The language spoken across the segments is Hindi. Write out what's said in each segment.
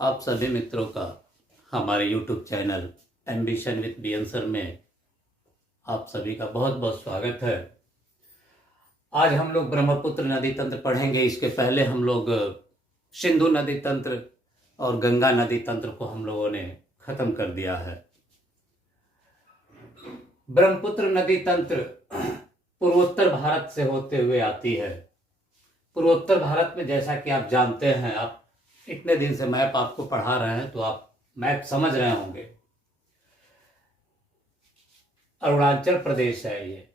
आप सभी मित्रों का हमारे YouTube channel ambition with B answer में आप सभी का बहुत बहुत स्वागत है। आज हम लोग ब्रह्मपुत्र नदी तंत्र पढ़ेंगे। इसके पहले हम लोग सिंधु नदी तंत्र और गंगा नदी तंत्र को हम लोगों ने खत्म कर दिया है। ब्रह्मपुत्र नदी तंत्र पूर्वोत्तर भारत से होते हुए आती है। पूर्वोत्तर भारत में जैसा कि आप जानते हैं, आप इतने दिन से मैप आपको पढ़ा रहे हैं तो आप मैप समझ रहे होंगे। अरुणाचल प्रदेश है ये,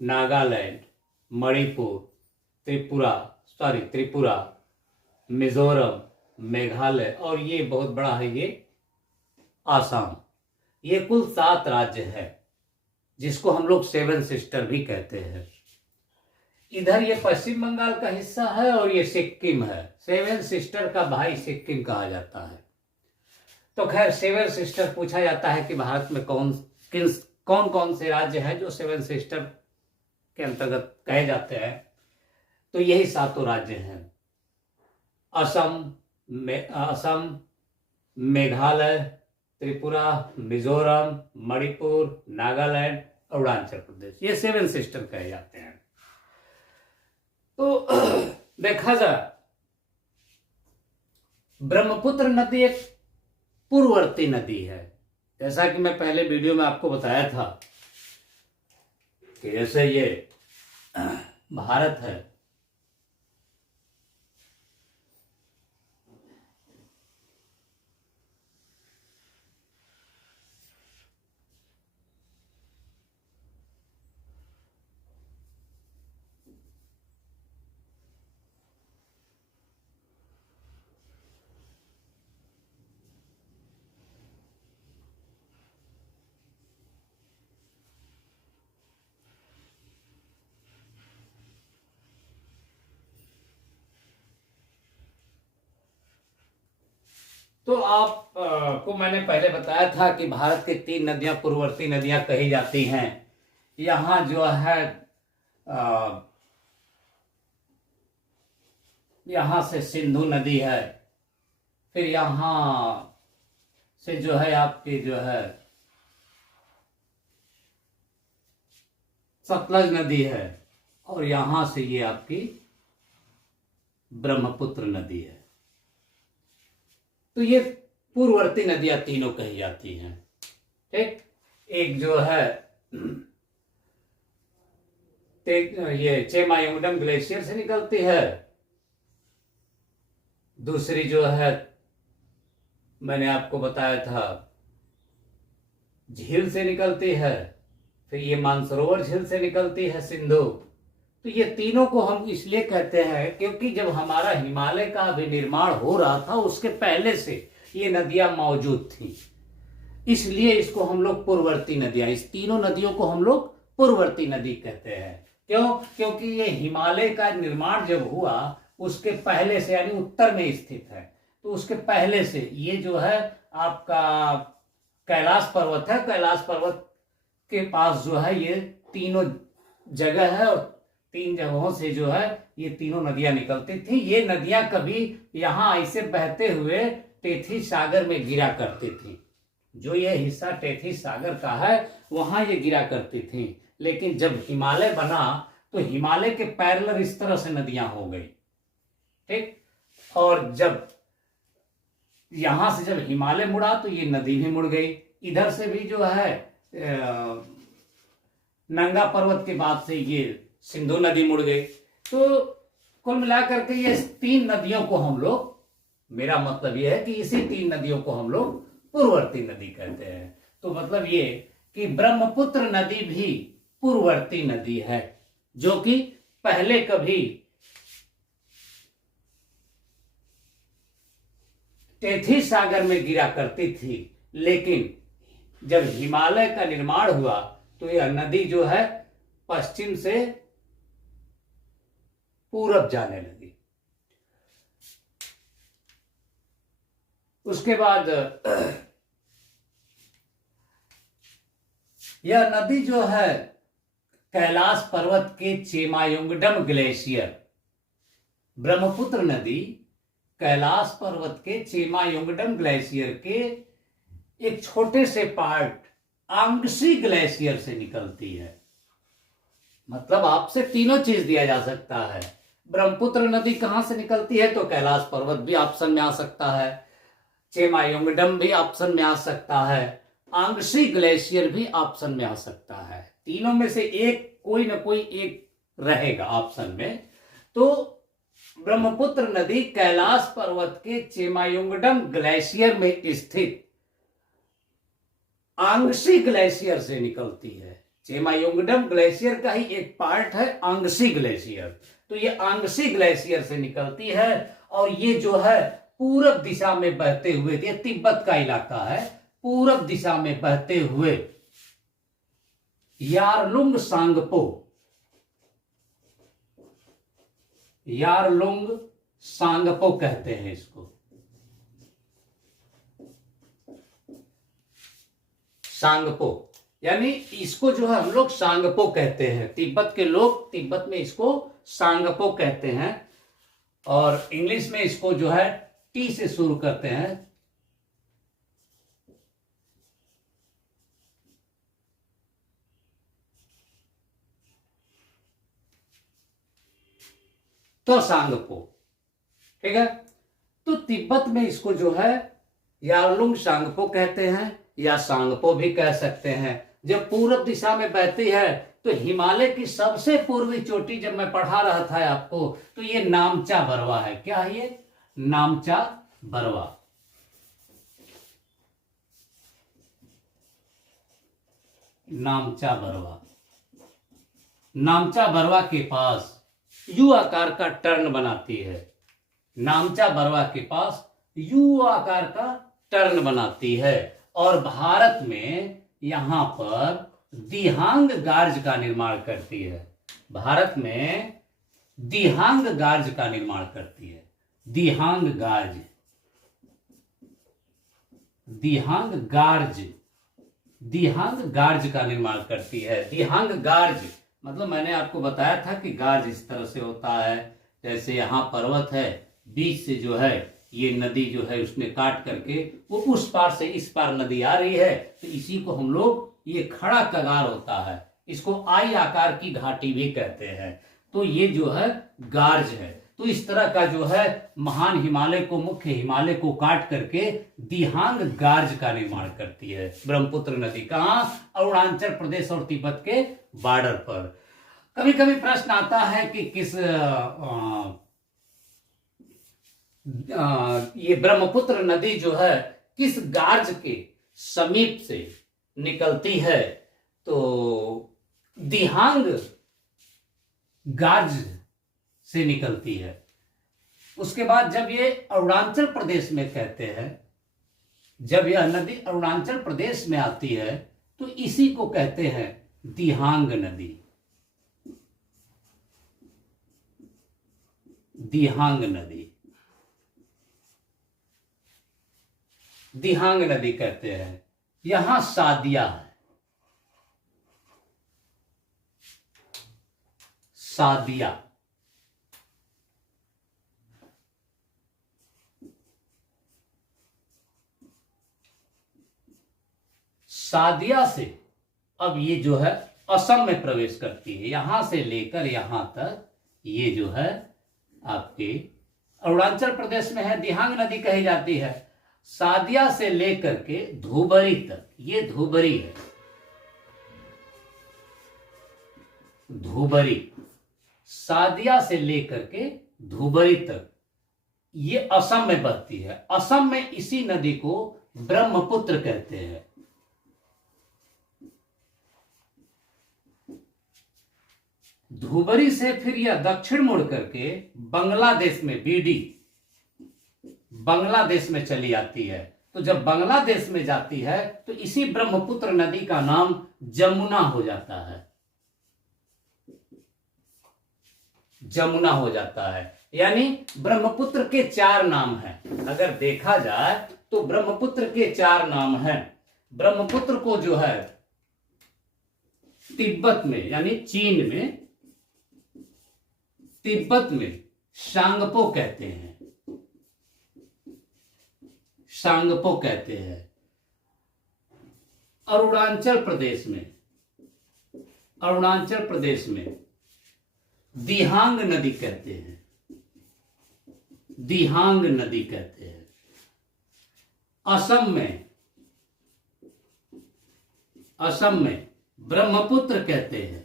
नागालैंड, मणिपुर, त्रिपुरा, मिजोरम, मेघालय और ये बहुत बड़ा है ये आसाम। ये कुल 7 राज्य है जिसको हम लोग 7 सिस्टर भी कहते हैं। इधर ये पश्चिम बंगाल का हिस्सा है और ये सिक्किम है। 7 सिस्टर का भाई सिक्किम कहा जाता है। तो खैर 7 सिस्टर पूछा जाता है कि भारत में कौन कौन से राज्य हैं जो 7 सिस्टर के अंतर्गत कहे जाते हैं। तो यही 7 राज्य हैं: असम, मेघालय, त्रिपुरा, मिजोरम, मणिपुर, नागालैंड, अरुणाचल प्रदेश। ये 7 सिस्टर कहे जाते हैं। तो देखा जाए, ब्रह्मपुत्र नदी एक पूर्ववर्ती नदी है। जैसा कि मैं पहले वीडियो में आपको बताया था कि जैसे ये भारत है, तो आप को मैंने पहले बताया था कि भारत की 3 नदियां पूर्ववर्ती नदियां कही जाती हैं। यहाँ जो है यहाँ से सिंधु नदी है, फिर यहाँ से जो है आपकी जो है सतलज नदी है, और यहाँ से ये आपकी ब्रह्मपुत्र नदी है। तो ये पूर्ववर्ती नदियां तीनों कही जाती हैं। ठीक, एक जो है ये चेमायोंगडम ग्लेशियर से निकलती है, दूसरी जो है मैंने आपको बताया था झील से निकलती है, फिर ये मानसरोवर झील से निकलती है सिंधु। तो ये तीनों को हम इसलिए कहते हैं क्योंकि जब हमारा हिमालय का विनिर्माण हो रहा था उसके पहले से ये नदियां मौजूद थी, इसलिए इसको हम लोग पूर्ववर्ती नदियां, इस तीनों नदियों को हम लोग पूर्ववर्ती नदी कहते हैं। क्यों? क्योंकि ये हिमालय का निर्माण जब हुआ उसके पहले से, यानी उत्तर में स्थित है, तो उसके पहले से ये जो है आपका कैलाश पर्वत है, कैलाश पर्वत के पास जो है ये तीनों जगह है, और 3 जगहों से जो है ये तीनों नदियां निकलती थी। ये नदियां कभी यहाँ ऐसे बहते हुए टेथी सागर में गिरा करती थी। जो ये हिस्सा टेथी सागर का है वहां ये गिरा करती थी, लेकिन जब हिमालय बना तो हिमालय के पैरेलल इस तरह से नदियां हो गई। ठीक, और जब यहां से जब हिमालय मुड़ा तो ये नदी भी मुड़ गई। इधर से भी जो है नंगा पर्वत के बाद से ये सिंधु नदी मुड़ गई। तो कुल मिलाकर के ये 3 नदियों को हम लोग, मेरा मतलब ये है कि इसी 3 नदियों को हम लोग पूर्ववर्ती नदी कहते हैं। तो मतलब ये कि ब्रह्मपुत्र नदी भी पूर्ववर्ती नदी है, जो कि पहले कभी टेथी सागर में गिरा करती थी, लेकिन जब हिमालय का निर्माण हुआ तो यह नदी जो है पश्चिम से पूरब जाने लगी। उसके बाद यह नदी जो है कैलाश पर्वत के चेमायोंगडम ग्लेशियर, ब्रह्मपुत्र नदी कैलाश पर्वत के चेमायोंगडम ग्लेशियर के एक छोटे से पार्ट आंगसी ग्लेशियर से निकलती है। मतलब आपसे तीनों चीज दिया जा सकता है। ब्रह्मपुत्र नदी कहां से निकलती है, तो कैलाश पर्वत भी ऑप्शन में आ सकता है, चेमायोंगडम भी ऑप्शन में आ सकता है, आंगसी ग्लेशियर भी ऑप्शन में आ सकता है। तीनों में से एक कोई ना कोई एक रहेगा ऑप्शन में। तो ब्रह्मपुत्र नदी कैलाश पर्वत के चेमायोंगडम ग्लेशियर में स्थित आंगसी ग्लेशियर से निकलती है। चेमायोंगडम ग्लेशियर का ही एक पार्ट है आंगसी ग्लेशियर। तो ये आंगसी ग्लेशियर से निकलती है और ये जो है पूरब दिशा में बहते हुए, ये तिब्बत का इलाका है, पूरब दिशा में बहते हुए यारलुंग सांगपो, यारलुंग सांगपो कहते हैं इसको, सांगपो, यानी इसको जो है हम लोग सांगपो कहते हैं। तिब्बत के लोग तिब्बत में इसको सांगपो कहते हैं और इंग्लिश में इसको जो है टी से शुरू करते हैं। तो सांगपो, ठीक है। तो तिब्बत में इसको जो है यारलुंग सांगपो कहते हैं या सांगपो भी कह सकते हैं। जब पूरब दिशा में बहती है तो हिमालय की सबसे पूर्वी चोटी, जब मैं पढ़ा रहा था आपको, तो ये नामचा बरवा है। क्या है ये? नामचा बरवा। नामचा बरवा, नामचा बरवा के पास यू आकार का टर्न बनाती है। नामचा बरवा के पास यू आकार का टर्न बनाती है और भारत में यहां पर दिहांग गार्ज का निर्माण करती है। भारत में दिहांग गार्ज का निर्माण करती है। दिहांग गार्ज, दिहांग गार्ज, दिहांग गार्ज का निर्माण करती है। दिहांग गार्ज मतलब मैंने आपको बताया था कि गार्ज इस तरह से होता है, जैसे यहां पर्वत है, बीच से जो है ये नदी जो है उसमें काट करके वो उस पार से इस पार नदी आ रही है, तो इसी को हम लोग, ये खड़ा कगार होता है, इसको आई आकार की घाटी भी कहते हैं। तो ये जो है गार्ज है। तो इस तरह का जो है महान हिमालय को, मुख्य हिमालय को काट करके दिहांग गार्ज का निर्माण करती है ब्रह्मपुत्र नदी। कहां? अरुणाचल प्रदेश और तिब्बत के बॉर्डर पर। कभी कभी प्रश्न आता है कि किस ये ब्रह्मपुत्र नदी जो है किस गार्ज के समीप से निकलती है, तो दिहांग गार्ज से निकलती है। उसके बाद जब ये अरुणाचल प्रदेश में कहते हैं, जब यह नदी अरुणाचल प्रदेश में आती है तो इसी को कहते हैं दिहांग नदी। दिहांग नदी, दिहांग नदी कहते हैं। यहां सादिया है, सादिया, सादिया से अब ये जो है असम में प्रवेश करती है। यहां से लेकर यहां तक ये जो है आपके अरुणाचल प्रदेश में है, दिहांग नदी कही जाती है। सादिया से लेकर के धुबरी तक, ये धुबरी है, धुबरी, सादिया से लेकर के धुबरी तक ये असम में बहती है। असम में इसी नदी को ब्रह्मपुत्र कहते हैं। धुबरी से फिर यह दक्षिण मुड़ करके बांग्लादेश में, बीडी, बांग्लादेश में चली आती है। तो जब बांग्लादेश में जाती है तो इसी ब्रह्मपुत्र नदी का नाम जमुना हो जाता है, जमुना हो जाता है। यानी ब्रह्मपुत्र के 4 नाम हैं। अगर देखा जाए तो ब्रह्मपुत्र के 4 नाम हैं। ब्रह्मपुत्र को जो है तिब्बत में, यानी चीन में, तिब्बत में सांगपो कहते हैं। सांगपो कहते हैं। अरुणाचल प्रदेश में दिहांग नदी कहते हैं, दिहांग नदी कहते हैं। असम में ब्रह्मपुत्र कहते हैं।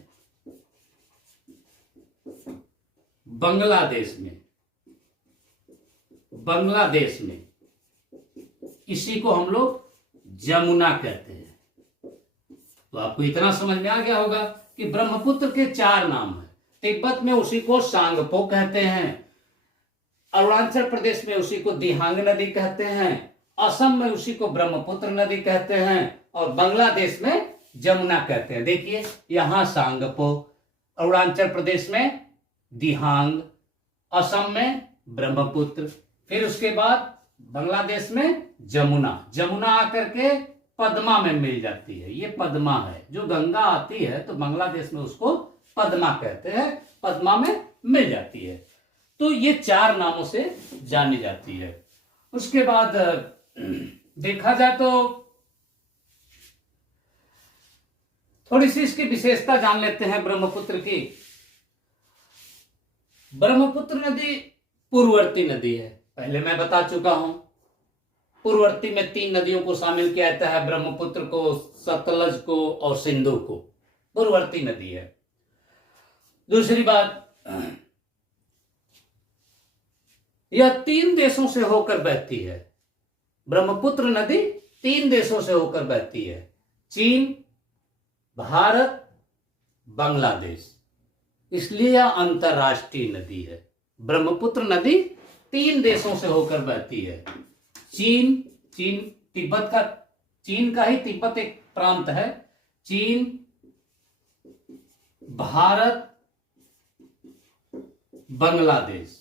बांग्लादेश में इसी को हम लोग जमुना कहते हैं। तो आपको इतना समझ में आ गया होगा कि ब्रह्मपुत्र के 4 नाम हैं। तिब्बत में उसी को सांगपो कहते हैं, अरुणाचल प्रदेश में उसी को दिहांग नदी कहते हैं, असम में उसी को ब्रह्मपुत्र नदी कहते हैं और बांग्लादेश में जमुना कहते हैं। देखिए यहां सांगपो, अरुणाचल प्रदेश में दिहांग, असम में ब्रह्मपुत्र, फिर उसके बाद बांग्लादेश में जमुना आकर के पद्मा में मिल जाती है। ये पद्मा है, जो गंगा आती है तो बांग्लादेश में उसको पद्मा कहते हैं, पद्मा में मिल जाती है। तो ये 4 नामों से जानी जाती है। उसके बाद देखा जाए तो थोड़ी सी इसकी विशेषता जान लेते हैं ब्रह्मपुत्र की। ब्रह्मपुत्र नदी पूर्ववर्ती नदी है, पहले मैं बता चुका हूं। पूर्ववर्ती में 3 नदियों को शामिल किया जाता है, ब्रह्मपुत्र को, सतलज को और सिंधु को। पूर्ववर्ती नदी है। दूसरी बात, यह 3 देशों से होकर बहती है। ब्रह्मपुत्र नदी 3 देशों से होकर बहती है, चीन, भारत, बांग्लादेश। इसलिए यह अंतरराष्ट्रीय नदी है। ब्रह्मपुत्र नदी 3 देशों से होकर बहती है। चीन तिब्बत का, चीन का ही तिब्बत एक प्रांत है। चीन, भारत, बांग्लादेश,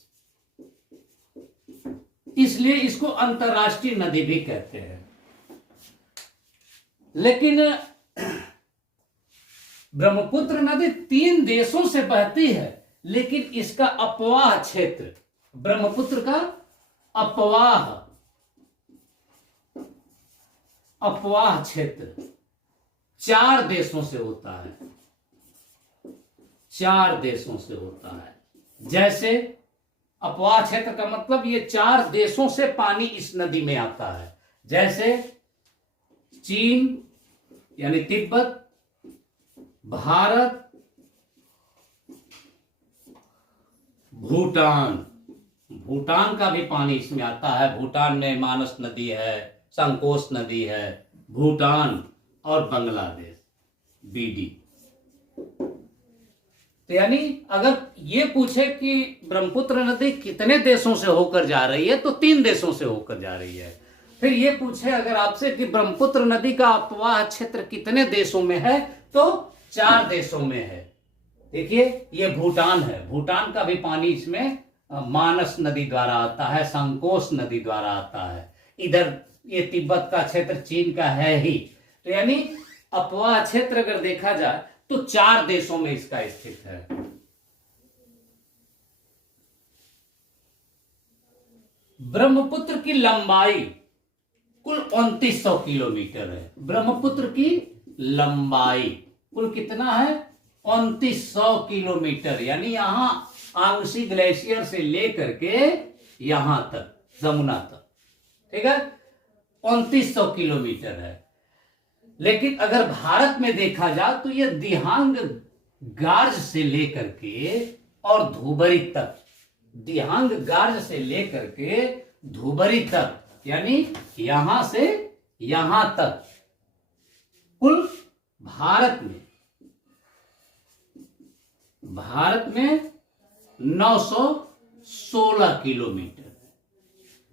इसलिए इसको अंतरराष्ट्रीय नदी भी कहते हैं। लेकिन ब्रह्मपुत्र नदी 3 देशों से बहती है, लेकिन इसका अपवाह क्षेत्र, ब्रह्मपुत्र का अपवाह क्षेत्र 4 देशों से होता है। 4 देशों से होता है। जैसे अपवाह क्षेत्र का मतलब ये 4 देशों से पानी इस नदी में आता है। जैसे चीन यानी तिब्बत, भारत, भूटान का भी पानी इसमें आता है। भूटान में मानस नदी है, संकोश नदी है, भूटान और बांग्लादेश, बीडी। तो यानी अगर ये पूछे कि ब्रह्मपुत्र नदी कितने देशों से होकर जा रही है, तो 3 देशों से होकर जा रही है। फिर ये पूछे अगर आपसे कि ब्रह्मपुत्र नदी का अपवाह क्षेत्र कितने देशों में है, तो 4 देशों में है। देखिए ये भूटान है, भूटान का भी पानी इसमें मानस नदी द्वारा आता है, संकोश नदी द्वारा आता है। इधर ये तिब्बत का क्षेत्र चीन का है ही। तो यानी अपवाह क्षेत्र अगर देखा जाए तो 4 देशों में इसका स्थित है। ब्रह्मपुत्र की लंबाई कुल 2900 किलोमीटर है। ब्रह्मपुत्र की लंबाई कुल कितना है? 2900 किलोमीटर। यानी यहां आंगसी ग्लेशियर से लेकर के यहां तक, जमुना तक, ठीक है, 2900 किलोमीटर है। लेकिन अगर भारत में देखा जाए तो यह दिहांग गार्ज से लेकर के और धुबरी तक, दिहांग गार्ज से लेकर के धुबरी तक, यानी यहां से यहां तक कुल भारत में 916 किलोमीटर,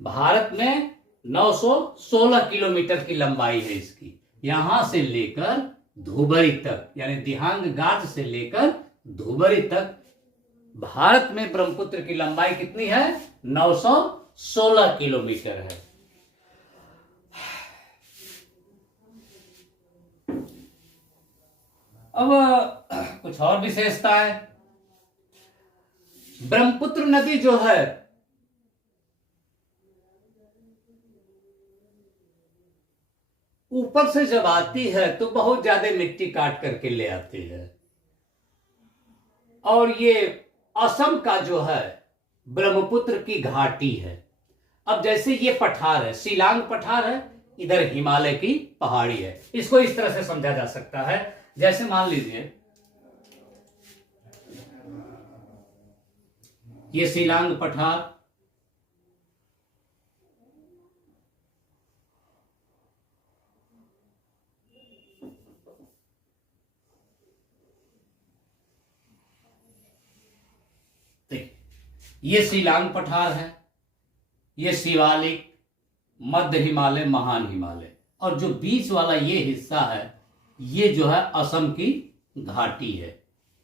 भारत में 916 किलोमीटर की लंबाई है इसकी, यहां से लेकर धुबरी तक, यानी दिहांग गार्ज से लेकर धुबरी तक भारत में ब्रह्मपुत्र की लंबाई कितनी है? 916 किलोमीटर है। अब कुछ और विशेषता है। ब्रह्मपुत्र नदी जो है ऊपर से जब आती है तो बहुत ज्यादा मिट्टी काट करके ले आती है। और ये असम का जो है ब्रह्मपुत्र की घाटी है। अब जैसे ये पठार है, शिलांग पठार है, इधर हिमालय की पहाड़ी है। इसको इस तरह से समझा जा सकता है, जैसे मान लीजिए ये शिलांग पठार, ये शिलांग पठार है, ये शिवालिक, मध्य हिमालय, महान हिमालय, और जो बीच वाला ये हिस्सा है ये जो है असम की घाटी है।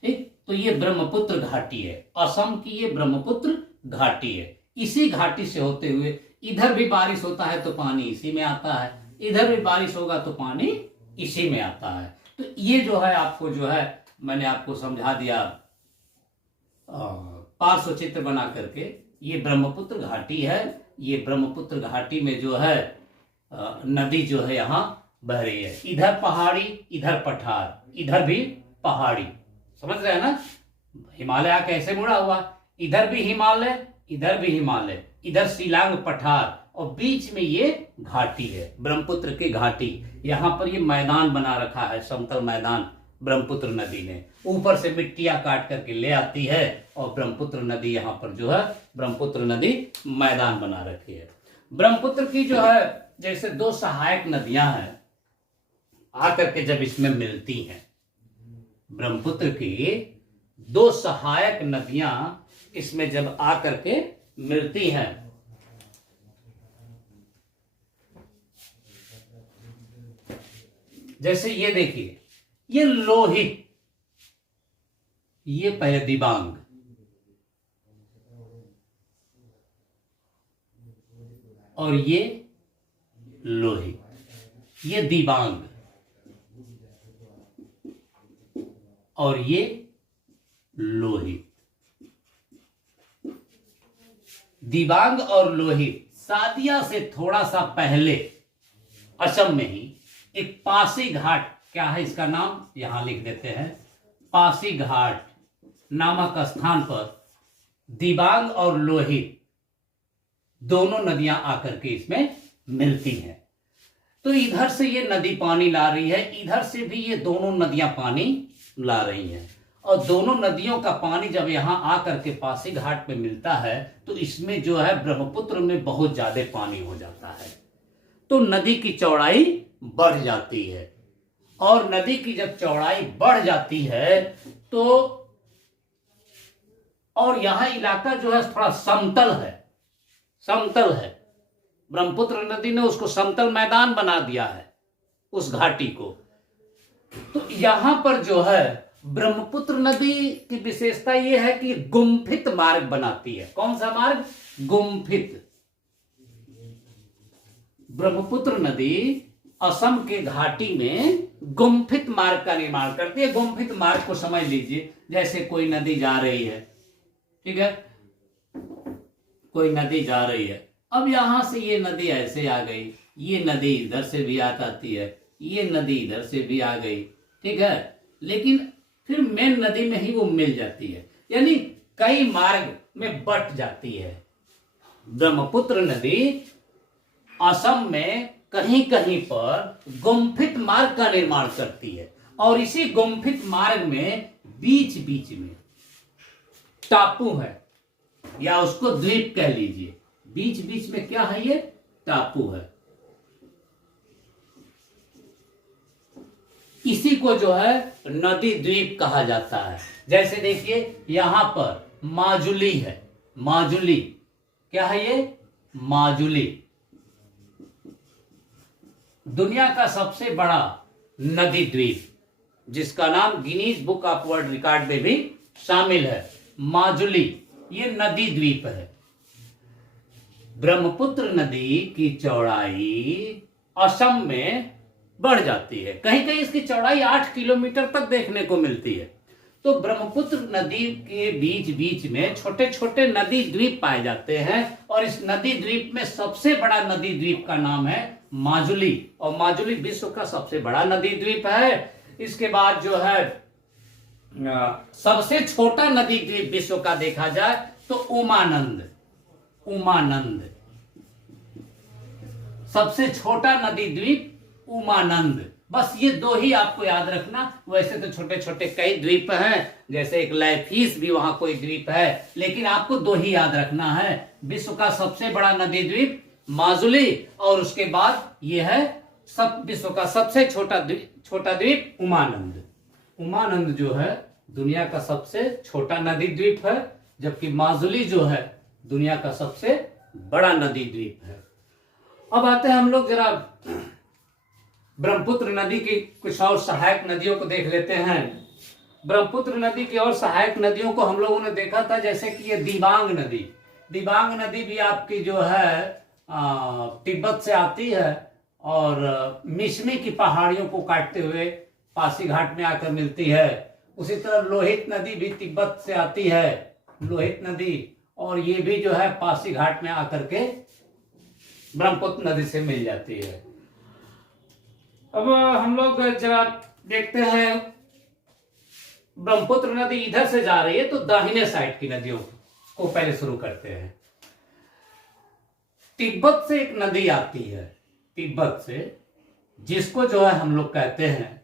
ठीक, तो ये ब्रह्मपुत्र घाटी है, असम की ये ब्रह्मपुत्र घाटी है। इसी घाटी से होते हुए इधर भी बारिश होता है तो पानी इसी में आता है, इधर भी बारिश होगा तो पानी इसी में आता है। तो ये जो है आपको जो है मैंने आपको समझा दिया पार्श्व चित्र बना करके। ये ब्रह्मपुत्र घाटी है, ये ब्रह्मपुत्र घाटी में जो है नदी जो है यहाँ बह रही है। इधर पहाड़ी, इधर पठार, इधर भी पहाड़ी, समझ रहे हैं ना। हिमालय कैसे मुड़ा हुआ, इधर भी हिमालय, इधर भी हिमालय, इधर शिलांग पठार, और बीच में ये घाटी है, ब्रह्मपुत्र की घाटी। यहाँ पर ये मैदान बना रखा है, समतल मैदान ब्रह्मपुत्र नदी ने। ऊपर से मिट्टियां काट करके ले आती है और ब्रह्मपुत्र नदी यहाँ पर जो है ब्रह्मपुत्र नदी मैदान बना रखी है। ब्रह्मपुत्र की जो है जैसे दो सहायक नदियां हैं, आकर के जब इसमें मिलती हैं, ब्रह्मपुत्र की दो सहायक नदियां इसमें जब आकर के मिलती हैं, जैसे ये देखिए, ये लोहित, ये पहले दिबांग, और ये लोहित, ये दिबांग, और ये लोहित। दिबांग और लोहित सादिया से थोड़ा सा पहले असम में ही एक पासी घाट, क्या है इसका नाम यहां लिख देते हैं, पासी घाट नामक स्थान पर दिबांग और लोहित दोनों नदियां आकर के इसमें मिलती हैं। तो इधर से ये नदी पानी ला रही है, इधर से भी ये दोनों नदियां पानी ला रही हैं, और दोनों नदियों का पानी जब यहां आकर के पासी घाट पे मिलता है तो इसमें जो है ब्रह्मपुत्र में बहुत ज्यादा पानी हो जाता है, तो नदी की चौड़ाई बढ़ जाती है। और नदी की जब चौड़ाई बढ़ जाती है तो, और यहां इलाका जो है थोड़ा समतल है, समतल है, ब्रह्मपुत्र नदी ने उसको समतल मैदान बना दिया है उस घाटी को। तो यहां पर जो है ब्रह्मपुत्र नदी की विशेषता यह है कि गुम्फित मार्ग बनाती है। कौन सा मार्ग? गुम्फित। ब्रह्मपुत्र नदी असम के घाटी में गुम्फित मार्ग का निर्माण करती है। गुम्फित मार्ग को समझ लीजिए, जैसे कोई नदी जा रही है, ठीक है, कोई नदी जा रही है, अब यहां से ये नदी ऐसे आ गई, ये नदी इधर से भी आती है, ये नदी इधर से भी आ गई, ठीक है, लेकिन फिर मेन नदी में ही वो मिल जाती है, यानी कई मार्ग में बट जाती है। ब्रह्मपुत्र नदी असम में कहीं कहीं पर गुम्फित मार्ग का निर्माण करती है, और इसी गुम्फित मार्ग में बीच बीच में टापू है, या उसको द्वीप कह लीजिए। बीच बीच में क्या है? ये टापू है। इसी को जो है नदी द्वीप कहा जाता है। जैसे देखिए यहां पर माजुली है, माजुली क्या है? ये माजुली दुनिया का सबसे बड़ा नदी द्वीप, जिसका नाम Guinness book of world record में भी शामिल है। माजुली ये नदी द्वीप है। ब्रह्मपुत्र नदी की चौड़ाई असम में बढ़ जाती है, कहीं कहीं इसकी चौड़ाई 8 किलोमीटर तक देखने को मिलती है। तो ब्रह्मपुत्र नदी के बीच बीच में छोटे छोटे नदी द्वीप पाए जाते हैं, और इस नदी द्वीप में सबसे बड़ा नदी द्वीप का नाम है माजुली, और माजुली विश्व का सबसे बड़ा नदी द्वीप है। इसके बाद जो है सबसे छोटा नदी द्वीप विश्व का देखा जाए तो उमानंद, उमानंद सबसे छोटा नदी द्वीप उमानंद। बस ये दो ही आपको याद रखना। वैसे तो छोटे छोटे कई द्वीप हैं, जैसे एक लैफीस भी वहां कोई द्वीप है, लेकिन आपको दो ही याद रखना है। विश्व का सबसे बड़ा नदी द्वीप माजुली, और उसके बाद ये है सब विश्व का सबसे छोटा द्वीप उमानंद। उमानंद जो है दुनिया का सबसे छोटा नदी द्वीप है, जबकि माजुली जो है दुनिया का सबसे बड़ा नदी द्वीप है। अब आते हैं हम लोग जरा ब्रह्मपुत्र नदी की कुछ और सहायक नदियों को देख लेते हैं। ब्रह्मपुत्र नदी की और सहायक नदियों को हम लोगों ने देखा था, जैसे कि ये दिबांग नदी। दिबांग नदी भी आपकी जो है तिब्बत से आती है, और मिशमी की पहाड़ियों को काटते हुए पासीघाट में आकर मिलती है। उसी तरह लोहित नदी भी तिब्बत से आती है, लोहित नदी, और ये भी जो है पासीघाट में आकर के ब्रह्मपुत्र नदी से मिल जाती है। अब हम लोग जरा देखते हैं, ब्रह्मपुत्र नदी इधर से जा रही है तो दाहिने साइड की नदियों को पहले शुरू करते हैं। तिब्बत से एक नदी आती है, तिब्बत से, जिसको जो है हम लोग कहते हैं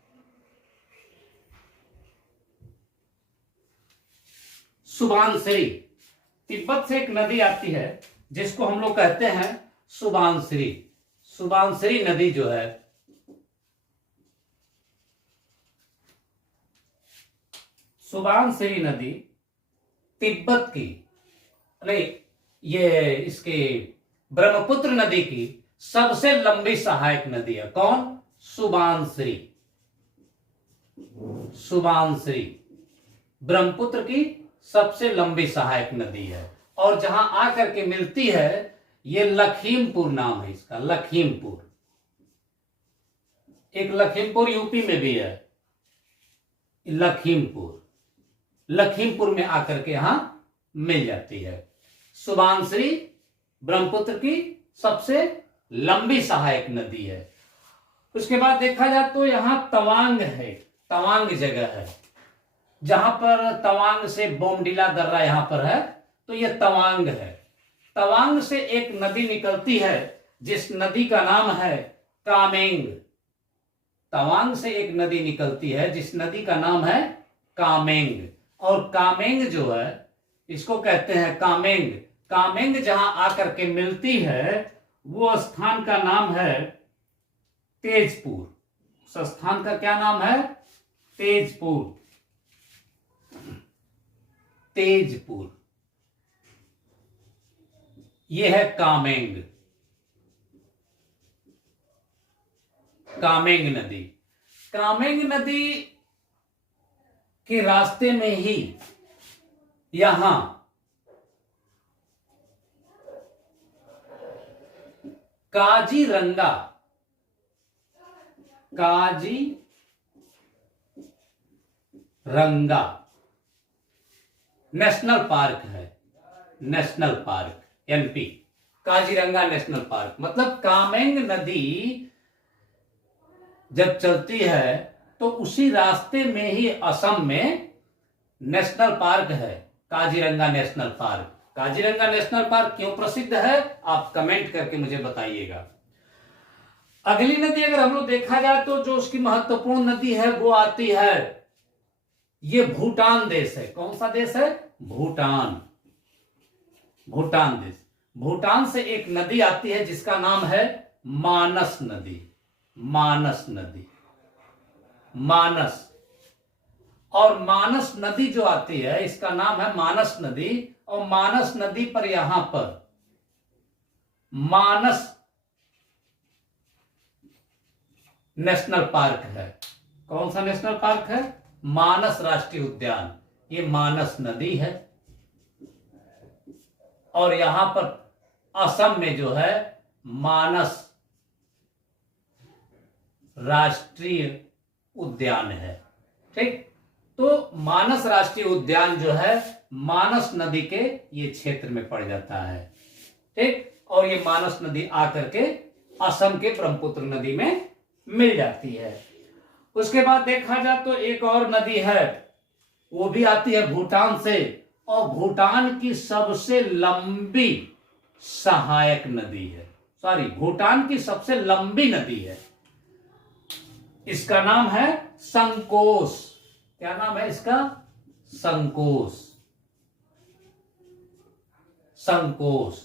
सुबानसिरी। तिब्बत से एक नदी आती है जिसको हम लोग कहते हैं सुबानसिरी। सुबानसिरी नदी जो है सुबानसिरी नदी तिब्बत की नहीं, ये इसके ब्रह्मपुत्र नदी की सबसे लंबी सहायक नदी है। कौन? सुबानसिरी। सुबानसिरी ब्रह्मपुत्र की सबसे लंबी सहायक नदी है, और जहां आकर के मिलती है, ये लखीमपुर नाम है इसका, लखीमपुर। एक लखीमपुर यूपी में भी है, लखीमपुर, लखीमपुर में आकर के यहां मिल जाती है। सुबानसिरी ब्रह्मपुत्र की सबसे लंबी सहायक नदी है। उसके बाद देखा जाए तो यहां तवांग है, तवांग जगह है, जहां पर तवांग से बोमडिला दर्रा यहां पर है, तो यह तवांग है। तवांग से एक नदी निकलती है जिस नदी का नाम है कामेंग। तवांग से एक नदी निकलती है जिस नदी का नाम है कामेंग, और कामेंग जो है इसको कहते हैं कामेंग। कामेंग जहां आकर के मिलती है वो स्थान का नाम है तेजपुर। उस स्थान का क्या नाम है? तेजपुर। तेजपुर, ये है कामेंग, कामेंग नदी। कामेंग नदी के रास्ते में ही यहां काजीरंगा, काजीरंगा नेशनल पार्क है। National park, NP, Kaziranga national park. मतलब कामेंग नदी जब चलती है तो उसी रास्ते में ही असम में नेशनल पार्क है, Kaziranga national park. Kaziranga national park क्यों प्रसिद्ध है, आप कमेंट करके मुझे बताइएगा। अगली नदी अगर हम लोग देखा जाए तो जो उसकी महत्वपूर्ण नदी है वो आती है, ये भूटान देश है। कौन सा देश है? भूटान। भूटान देश। भूटान से एक नदी आती है जिसका नाम है मानस नदी। मानस नदी, मानस। और मानस नदी जो आती है इसका नाम है मानस नदी, और मानस नदी पर यहां पर मानस नेशनल पार्क है। कौन सा नेशनल पार्क है? मानस राष्ट्रीय उद्यान। ये मानस नदी है, और यहां पर असम में जो है मानस राष्ट्रीय उद्यान है। ठीक, तो मानस राष्ट्रीय उद्यान जो है मानस नदी के ये क्षेत्र में पड़ जाता है, ठीक। और ये मानस नदी आकर के असम के ब्रह्मपुत्र नदी में मिल जाती है। उसके बाद देखा जाए तो एक और नदी है, वो भी आती है भूटान से, और भूटान की सबसे लंबी सहायक नदी है, भूटान की सबसे लंबी नदी है। इसका नाम है संकोस। क्या नाम है इसका? संकोस। संकोस।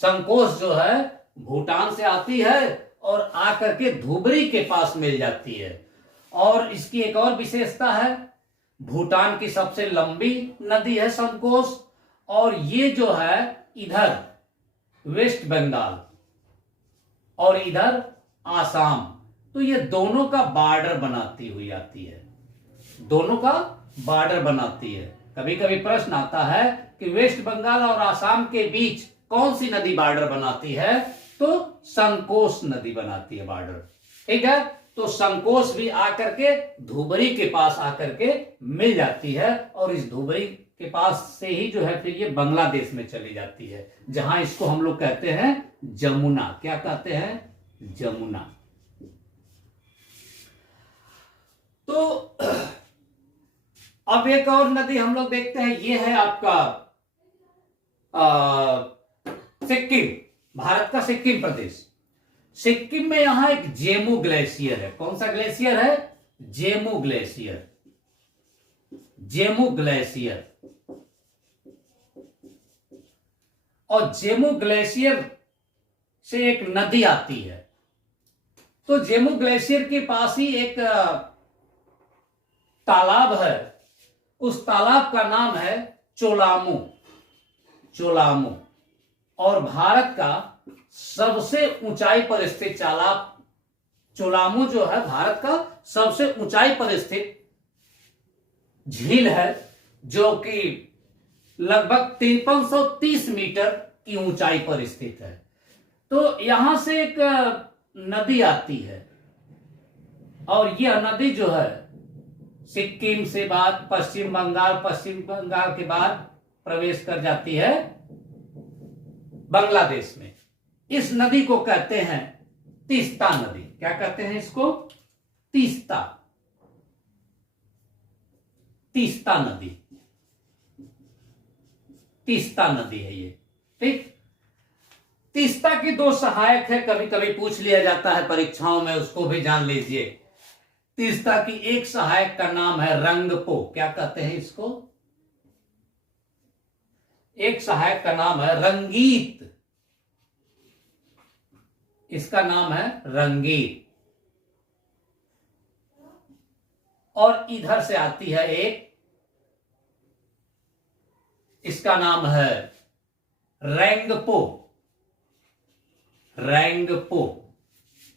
संकोस जो है भूटान से आती है और आकर के धुबरी के पास मिल जाती है। और इसकी एक और विशेषता है, भूटान की सबसे लंबी नदी है संकोस, और ये जो है इधर वेस्ट बंगाल और इधर आसाम, तो ये दोनों का बॉर्डर बनाती हुई आती है, दोनों का बॉर्डर बनाती है। कभी कभी प्रश्न आता है कि वेस्ट बंगाल और आसाम के बीच कौन सी नदी बॉर्डर बनाती है, तो संकोस नदी बनाती है बॉर्डर, ठीक है। तो संकोस भी आकर के धुबरी के पास आकर के मिल जाती है, और इस धुबरी के पास से ही जो है फिर ये बांग्लादेश में चली जाती है, जहां इसको हम लोग कहते हैं जमुना। क्या कहते हैं? जमुना। तो अब एक और नदी हम लोग देखते हैं, ये है आपका सिक्किम, भारत का सिक्किम प्रदेश। सिक्किम में यहां एक जेमू ग्लेशियर है। कौन सा ग्लेशियर है? जेमू ग्लेशियर। जेमू ग्लेशियर। और जेमू ग्लेशियर से एक नदी आती है। तो जेमू ग्लेशियर के पास ही एक तालाब है, उस तालाब का नाम है चोलामू। चोलामू। और भारत का सबसे ऊंचाई पर स्थित तालाब चोलामू जो है भारत का सबसे ऊंचाई पर स्थित झील है, जो कि लगभग 5330 मीटर की ऊंचाई पर स्थित है। तो यहां से एक नदी आती है, और यह नदी जो है सिक्किम से बाद पश्चिम बंगाल के बाद प्रवेश कर जाती है बांग्लादेश में। इस नदी को कहते हैं तीस्ता नदी। क्या कहते हैं इसको? तीस्ता। तीस्ता नदी। तीस्ता नदी है ये, ठीक। तीस्ता की दो सहायक है, कभी कभी पूछ लिया जाता है परीक्षाओं में, उसको भी जान लीजिए। तीस्ता की एक सहायक का नाम है रंगपो। क्या कहते हैं इसको? एक सहायक का नाम है रंगीत। इसका नाम है रंगीत। और इधर से आती है एक, इसका नाम है रेंगपो। रेंगपो,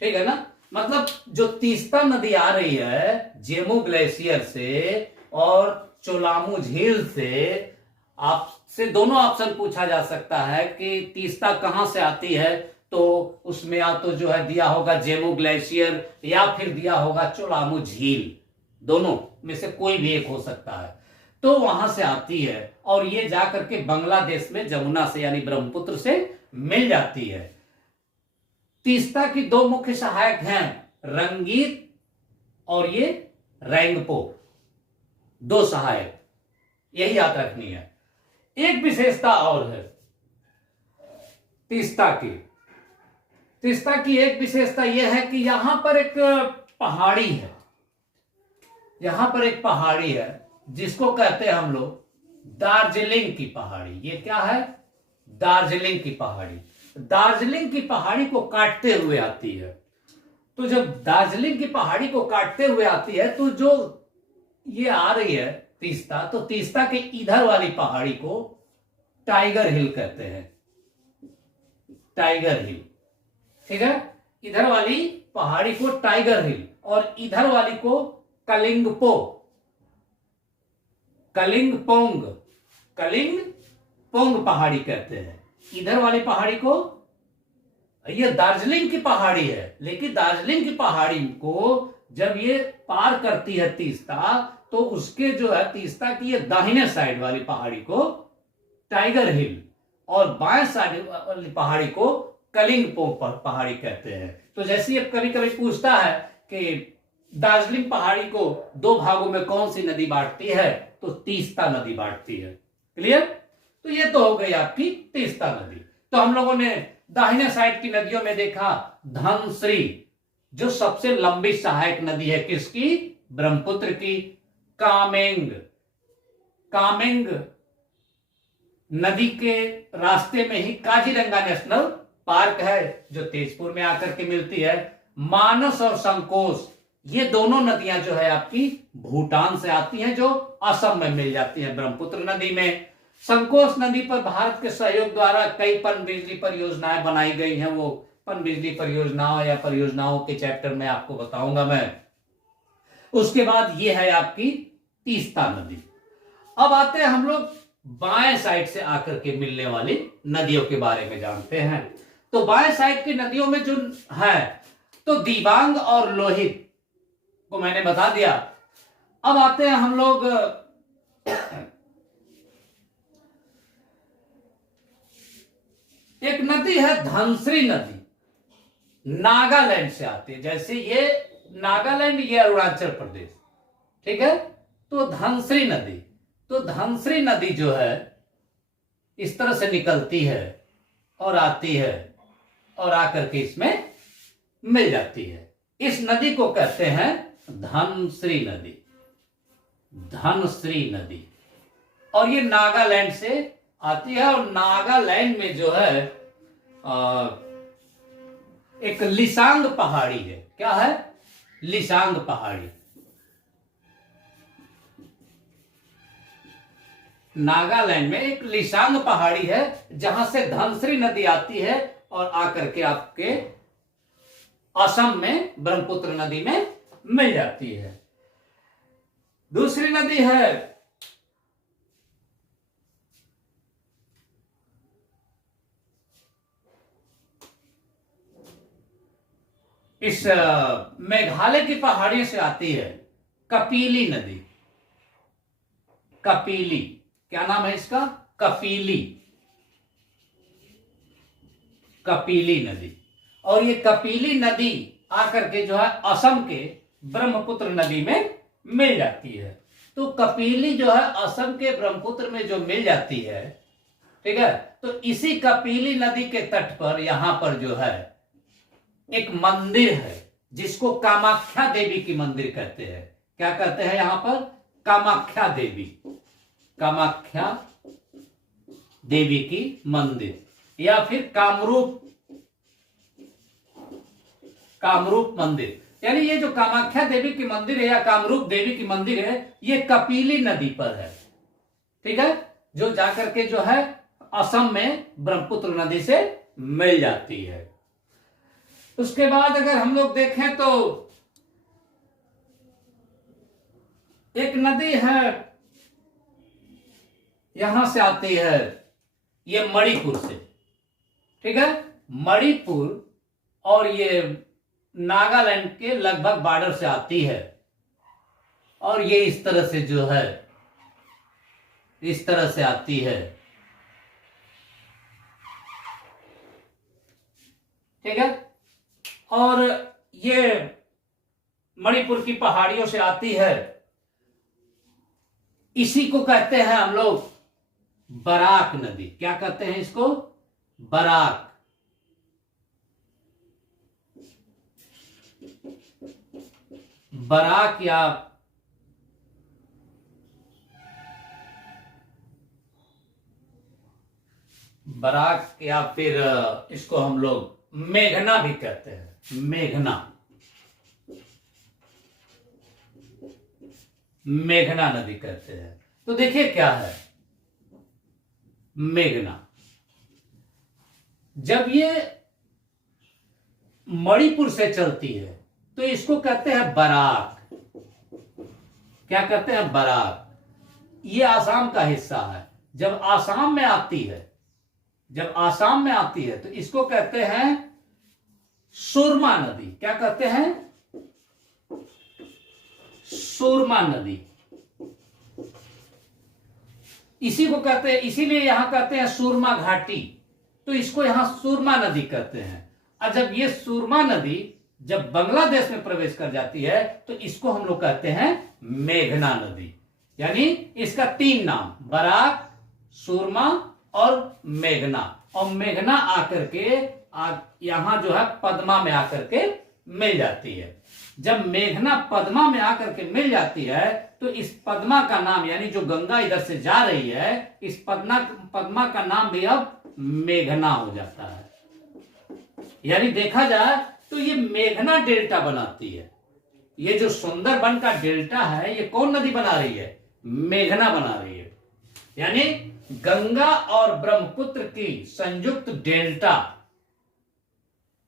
ठीक है ना। मतलब जो तीस्ता नदी आ रही है जेमू ग्लेशियर से और चोलामू झील से, आपसे दोनों ऑप्शन पूछा जा सकता है कि तीस्ता कहां से आती है, तो उसमें या तो जो है दिया होगा जेमू ग्लेशियर या फिर दिया होगा चोलामू झील, दोनों में से कोई भी एक हो सकता है। तो वहां से आती है और ये जाकर के बांग्लादेश में जमुना से यानी ब्रह्मपुत्र से मिल जाती है। तीस्ता की दो मुख्य सहायक हैं, रंगीत और ये रेंगपो, दो सहायक, यही याद रखनी है। एक विशेषता और है तीस्ता की। तीस्ता की एक विशेषता यह है कि यहां पर एक पहाड़ी है, यहां पर एक पहाड़ी है जिसको कहते हैं हम लोग दार्जिलिंग की पहाड़ी। ये क्या है? दार्जिलिंग की पहाड़ी। दार्जिलिंग की पहाड़ी को काटते हुए आती है। तो जब दार्जिलिंग की पहाड़ी को काटते हुए आती है तो जो ये आ रही है तीस्ता, तो तीस्ता के इधर वाली पहाड़ी को टाइगर हिल कहते हैं। टाइगर हिल, ठीक है। इधर वाली पहाड़ी को टाइगर हिल और इधर वाली को कलिंगपो, कलिंगपोंग, कलिंगपोंग पहाड़ी कहते हैं। इधर वाली पहाड़ी को, ये दार्जिलिंग की पहाड़ी है, लेकिन दार्जिलिंग की पहाड़ी को जब ये पार करती है तीस्ता, तो उसके जो है तीस्ता की ये दाहिने साइड वाली पहाड़ी को टाइगर हिल और बाएं साइड वाली पहाड़ी को कलिंगपोंग पहाड़ी कहते हैं। तो जैसे ये कभी कभी पूछता है कि दार्जिलिंग पहाड़ी को दो भागों में कौन सी नदी बांटती है, तो तीस्ता नदी बांटती है। क्लियर? तो ये तो हो गई आपकी तीस्ता नदी। तो हम लोगों ने दाहिने साइड की नदियों में देखा धनश्री, जो सबसे लंबी सहायक नदी है किसकी? ब्रह्मपुत्र की। कामेंग, कामेंग नदी के रास्ते में ही काजीरंगा नेशनल पार्क है जो तेजपुर में आकर के मिलती है। मानस और संकोश, ये दोनों नदियां जो है आपकी भूटान से आती हैं, जो असम में मिल जाती है ब्रह्मपुत्र नदी में। संकोश नदी पर भारत के सहयोग द्वारा कई पनबिजली परियोजनाएं बनाई गई हैं। वो पनबिजली परियोजनाओं या परियोजनाओं के चैप्टर में आपको बताऊंगा मैं। उसके बाद ये है आपकी तीस्ता नदी। अब आते हैं हम लोग बाएं साइड से आकर के मिलने वाली नदियों के बारे में जानते हैं। तो बाएं साइड की नदियों में जो है, तो दिबांग और लोहित को मैंने बता दिया। अब आते हैं हम लोग एक नदी है धनश्री नदी, नागालैंड से आती है। जैसे ये नागालैंड, ये अरुणाचल प्रदेश, ठीक है। तो धनश्री नदी, तो धनश्री नदी जो है इस तरह से निकलती है और आती है और आकर के इसमें मिल जाती है। इस नदी को कहते हैं धनश्री नदी, धनश्री नदी। और ये नागालैंड से आती है और नागालैंड में जो है एक लिसांग पहाड़ी है। क्या है? लिसांग पहाड़ी। नागालैंड में एक लिसांग पहाड़ी है जहां से धनश्री नदी आती है और आकर के आपके असम में ब्रह्मपुत्र नदी में मिल जाती है। दूसरी नदी है इस मेघालय की पहाड़ियों से आती है, कपिली नदी। कपिली, क्या नाम है इसका? कपिली, कपिली नदी। और ये कपिली नदी आकर के जो है असम के ब्रह्मपुत्र नदी में मिल जाती है। तो कपिली जो है असम के ब्रह्मपुत्र में जो मिल जाती है, ठीक है। तो इसी कपिली नदी के तट पर यहां पर जो है एक मंदिर है जिसको कामाख्या देवी की मंदिर कहते हैं। क्या कहते हैं यहां पर? कामाख्या देवी, कामाख्या देवी की मंदिर या फिर कामरूप, कामरूप मंदिर। यानी ये जो कामाख्या देवी की मंदिर है या कामरूप देवी की मंदिर है, ये कपिली नदी पर है, ठीक है, जो जाकर के जो है असम में ब्रह्मपुत्र नदी से मिल जाती है। उसके बाद अगर हम लोग देखें तो एक नदी है यहां से आती है, ये मणिपुर से, ठीक है, मणिपुर और ये नागालैंड के लगभग बॉर्डर से आती है और ये इस तरह से जो है, इस तरह से आती है, ठीक है। और ये मणिपुर की पहाड़ियों से आती है। इसी को कहते हैं हम लोग बराक नदी। क्या कहते हैं इसको? बराक। बराक या बराक या फिर इसको हम लोग मेघना भी कहते हैं। मेघना, मेघना नदी कहते हैं। तो देखिए क्या है मेघना। जब ये मणिपुर से चलती है तो इसको कहते हैं बराक। क्या कहते हैं? बराक। ये आसाम का हिस्सा है। जब आसाम में आती है, जब आसाम में आती है तो इसको कहते हैं सुरमा नदी। क्या कहते हैं? सुरमा नदी। इसी को कहते हैं, इसीलिए यहां कहते हैं सूरमा घाटी, तो इसको यहां सूरमा नदी कहते हैं। और जब ये सूरमा नदी जब बांग्लादेश में प्रवेश कर जाती है तो इसको हम लोग कहते हैं मेघना नदी। यानी इसका 3 नाम, बराक, सूरमा और मेघना। और मेघना आकर के यहां जो है पद्मा में आकर के मिल जाती है। जब मेघना पद्मा में आकर के मिल जाती है तो इस पद्मा का नाम, यानी जो गंगा इधर से जा रही है, इस पद्मा का नाम भी अब मेघना हो जाता है। यानी देखा जाए तो ये मेघना डेल्टा बनाती है। ये जो सुंदरबन का डेल्टा है ये कौन नदी बना रही है? मेघना बना रही है। यानी गंगा और ब्रह्मपुत्र की संयुक्त डेल्टा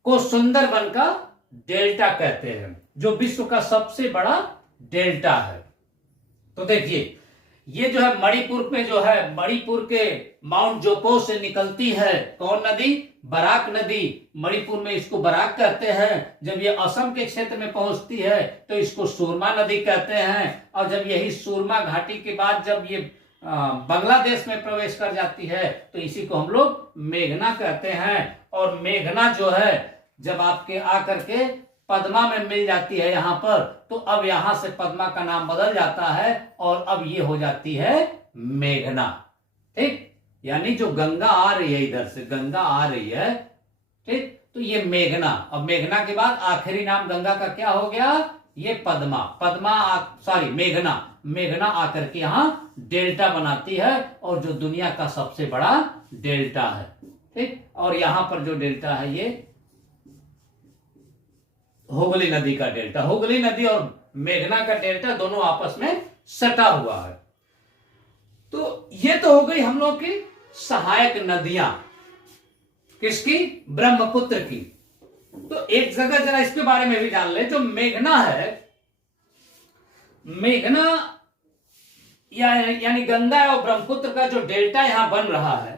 को सुंदरबन का डेल्टा कहते हैं, जो विश्व का सबसे बड़ा डेल्टा है। तो देखिए ये जो है मणिपुर में जो है, मणिपुर के माउंट जोपो से निकलती है कौन नदी? बराक नदी। मणिपुर में इसको बराक कहते हैं। जब ये असम के क्षेत्र में पहुंचती है तो इसको सूरमा नदी कहते हैं। और जब यही सूरमा घाटी के बाद जब ये बांग्लादेश में प्रवेश कर जाती है तो इसी को हम लोग मेघना कहते हैं। और मेघना जो है जब आपके आकर के पद्मा में मिल जाती है यहां पर, तो अब यहां से पद्मा का नाम बदल जाता है और अब ये हो जाती है मेघना। ठीक, यानी जो गंगा आ रही है, इधर से गंगा आ रही है, ठीक, तो ये मेघना। और मेघना के बाद आखिरी नाम गंगा का क्या हो गया? ये पद्मा, मेघना आकर के यहां डेल्टा बनाती है और जो दुनिया का सबसे बड़ा डेल्टा है। ठीक, और यहां पर जो डेल्टा है ये हुगली नदी का डेल्टा। हुगली नदी और मेघना का डेल्टा दोनों आपस में सटा हुआ है। तो ये तो हो गई हम लोग की सहायक नदियां, किसकी? ब्रह्मपुत्र की। तो एक जगह जरा इसके बारे में भी जान ले। जो मेघना है, मेघना यानी गंगा और ब्रह्मपुत्र का जो डेल्टा यहां बन रहा है,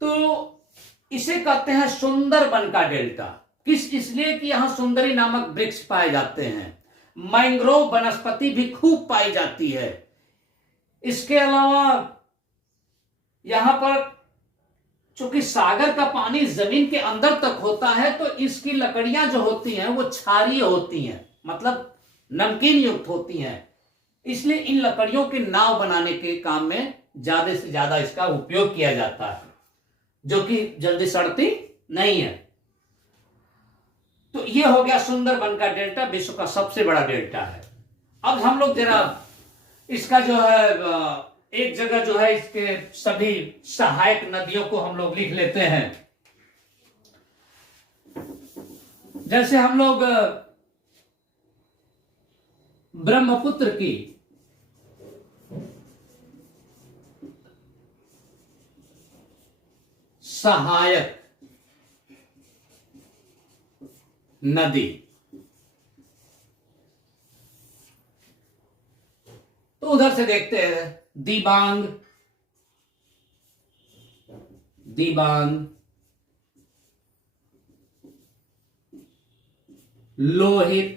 तो इसे कहते हैं सुंदरबन का डेल्टा। किस? इसलिए कि यहां सुंदरी नामक वृक्ष पाए जाते हैं, मैंग्रोव वनस्पति भी खूब पाई जाती है। इसके अलावा यहां पर चूंकि सागर का पानी जमीन के अंदर तक होता है तो इसकी लकड़ियां जो होती हैं वो क्षारीय होती हैं, मतलब नमकीन युक्त होती हैं। इसलिए इन लकड़ियों के नाव बनाने के काम में ज्यादा से ज्यादा इसका उपयोग किया जाता है, जो कि जल्दी सड़ती नहीं है। तो ये हो गया सुंदरबन का डेल्टा, विश्व का सबसे बड़ा डेल्टा है। अब हम लोग जरा इसका जो है एक जगह जो है इसके सभी सहायक नदियों को हम लोग लिख लेते हैं। जैसे हम लोग ब्रह्मपुत्र की सहायक नदी, तो उधर से देखते हैं दिबांग, लोहित,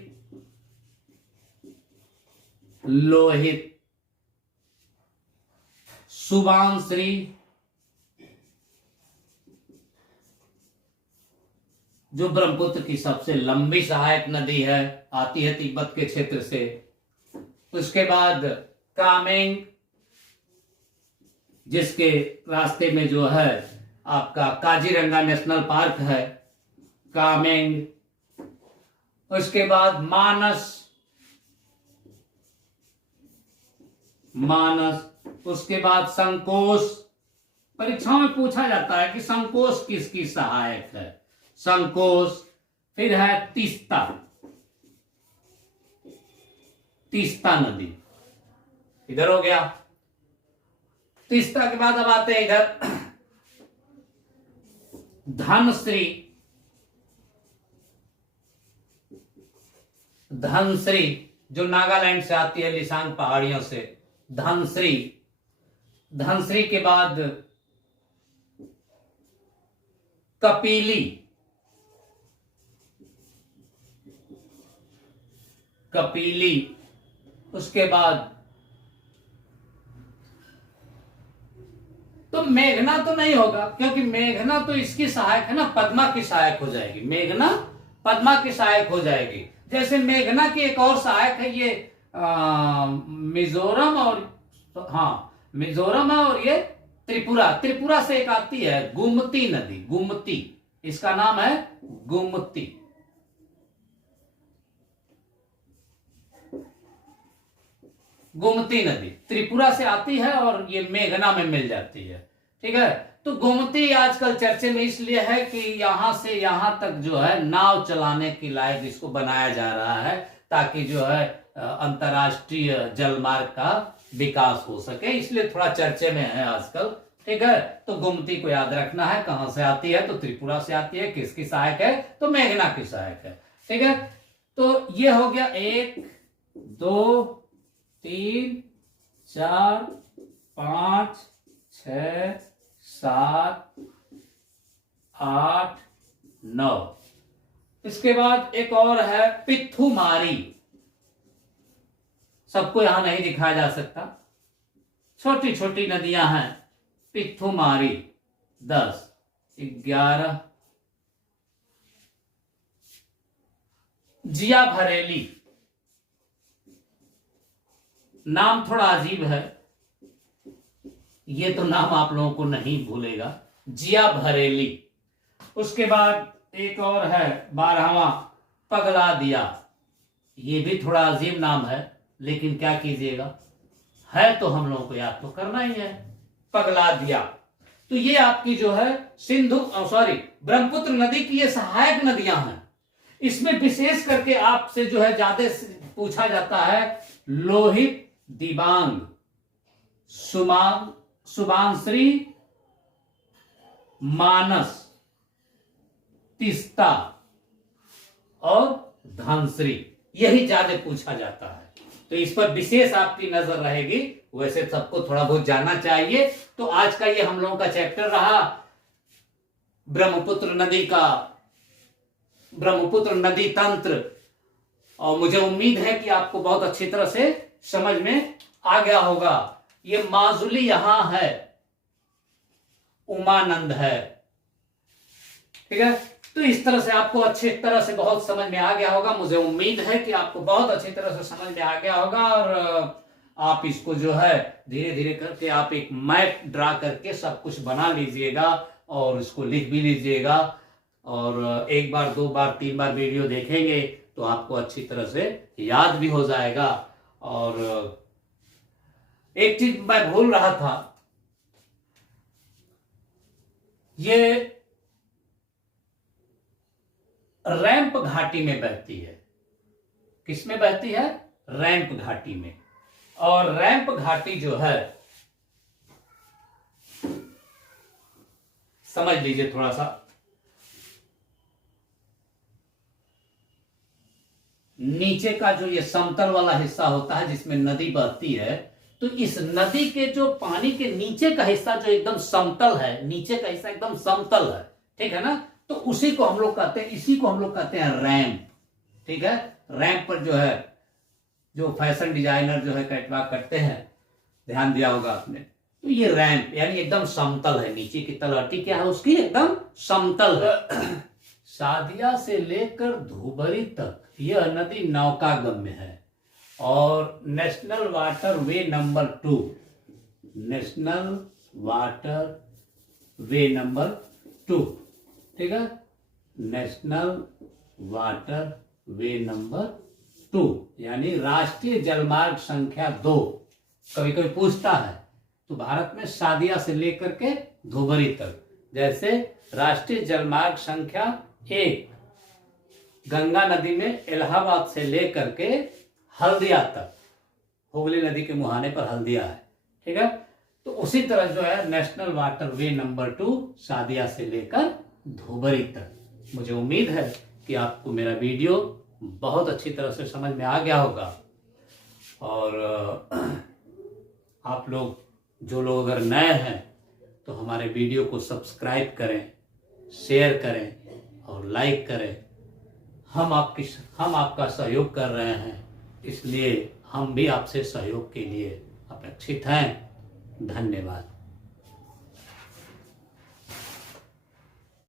सुबांश्री, जो ब्रह्मपुत्र की सबसे लंबी सहायक नदी है, आती है तिब्बत के क्षेत्र से। उसके बाद कामेंग, जिसके रास्ते में जो है आपका काजीरंगा नेशनल पार्क है, कामेंग। उसके बाद मानस, उसके बाद संकोश। परीक्षाओं में पूछा जाता है कि संकोश किसकी सहायक है? संकोश। फिर है तीस्ता नदी, इधर हो गया। तीस्ता के बाद अब आते हैं इधर धनश्री, जो नागालैंड से आती है, लिसांग पहाड़ियों से। धनश्री के बाद कपिली, उसके बाद तो मेघना तो नहीं होगा, क्योंकि मेघना तो इसकी सहायक है ना, पद्मा की सहायक हो जाएगी, मेघना पद्मा की सहायक हो जाएगी। जैसे मेघना की एक और सहायक है ये मिजोरम और, हाँ मिजोरम है, और ये त्रिपुरा। त्रिपुरा से एक आती है गोमती नदी, गोमती, इसका नाम है गोमती। गोमती नदी त्रिपुरा से आती है और ये मेघना में मिल जाती है। ठीक है, तो गोमती आजकल चर्चे में इसलिए है कि यहां से यहां तक जो है नाव चलाने की लायक इसको बनाया जा रहा है, ताकि जो है अंतरराष्ट्रीय जलमार्ग का विकास हो सके, इसलिए थोड़ा चर्चे में है आजकल। ठीक है, तो गोमती को याद रखना है, कहां से आती है तो त्रिपुरा से आती है। किसकी सहायक है तो मेघना की सहायक है। ठीक है, तो ये हो गया 1 2 3 4 5 6 7 8 9। इसके बाद एक और है पिथुमारी, सबको यहां नहीं दिखाया जा सकता, छोटी छोटी नदियां हैं। पिथुमारी 10 11। जिया भरेली, नाम थोड़ा अजीब है, ये तो नाम आप लोगों को नहीं भूलेगा, जिया भरेली। उसके बाद एक और है 12वां पगला दिया, ये भी थोड़ा अजीब नाम है, लेकिन क्या कीजिएगा, है तो हम लोगों को याद तो करना ही है, पगला दिया। तो ये आपकी जो है ब्रह्मपुत्र नदी की ये सहायक नदियां हैं। इसमें विशेष करके आपसे जो है ज्यादा पूछा जाता है लोहित, दिबांग, सुबांश्री, मानस, तिस्ता और धनश्री, यही ज्यादा पूछा जाता है, तो इस पर विशेष आपकी नजर रहेगी। वैसे सबको थोड़ा बहुत जानना चाहिए। तो आज का ये हम लोगों का चैप्टर रहा ब्रह्मपुत्र नदी तंत्र, और मुझे उम्मीद है कि आपको बहुत अच्छी तरह से समझ में आ गया होगा। ये माजुली यहां है, उमानंद है। ठीक है, तो इस तरह से आपको अच्छी तरह से बहुत समझ में आ गया होगा। मुझे उम्मीद है कि आपको बहुत अच्छी तरह से समझ में आ गया होगा, और आप इसको जो है धीरे धीरे करके आप एक मैप ड्रा करके सब कुछ बना लीजिएगा, और इसको लिख भी लीजिएगा, और 1 बार 2 बार 3 बार वीडियो देखेंगे तो आपको अच्छी तरह से याद भी हो जाएगा। और एक चीज मैं भूल रहा था, ये रैंप घाटी में बहती है। किस में बहती है? रैंप घाटी में। और रैंप घाटी जो है, समझ लीजिए थोड़ा सा, नीचे का जो ये समतल वाला हिस्सा होता है जिसमें नदी बहती है, तो इस नदी के जो पानी के नीचे का हिस्सा जो एकदम समतल है, नीचे का हिस्सा एकदम समतल है, ठीक है ना, तो उसी को हम लोग कहते हैं, इसी को हम लोग कहते हैं रैंप। ठीक है, रैंप पर जो है, जो फैशन डिजाइनर जो है कैटवॉक करते हैं, ध्यान दिया होगा आपने, तो ये रैंप यानी एकदम समतल है, नीचे की तलहटी क्या है उसकी, एकदम समतल है। सादिया से लेकर धुबरी तक यह नदी नौकागम्य है, और national water way number 2, national water way number 2, ठीक है, नेशनल वाटर वे नंबर 2 यानी राष्ट्रीय जलमार्ग संख्या 2। कभी कभी पूछता है, तो भारत में सादिया से लेकर के धुबरी तक, जैसे राष्ट्रीय जलमार्ग संख्या 1 गंगा नदी में इलाहाबाद से लेकर के हल्दिया तक, हुगली नदी के मुहाने पर हल्दिया है, ठीक है, तो उसी तरह जो है national water way number 2 Sadia से लेकर धुबरी तक। मुझे उम्मीद है कि आपको मेरा वीडियो बहुत अच्छी तरह से समझ में आ गया होगा, और आप लोग जो लोग अगर नए हैं तो हमारे वीडियो को सब्सक्राइब करें, शेयर करें और लाइक करें। हम आपका सहयोग कर रहे हैं, इसलिए हम भी आपसे सहयोग के लिए अपेक्षित हैं। धन्यवाद।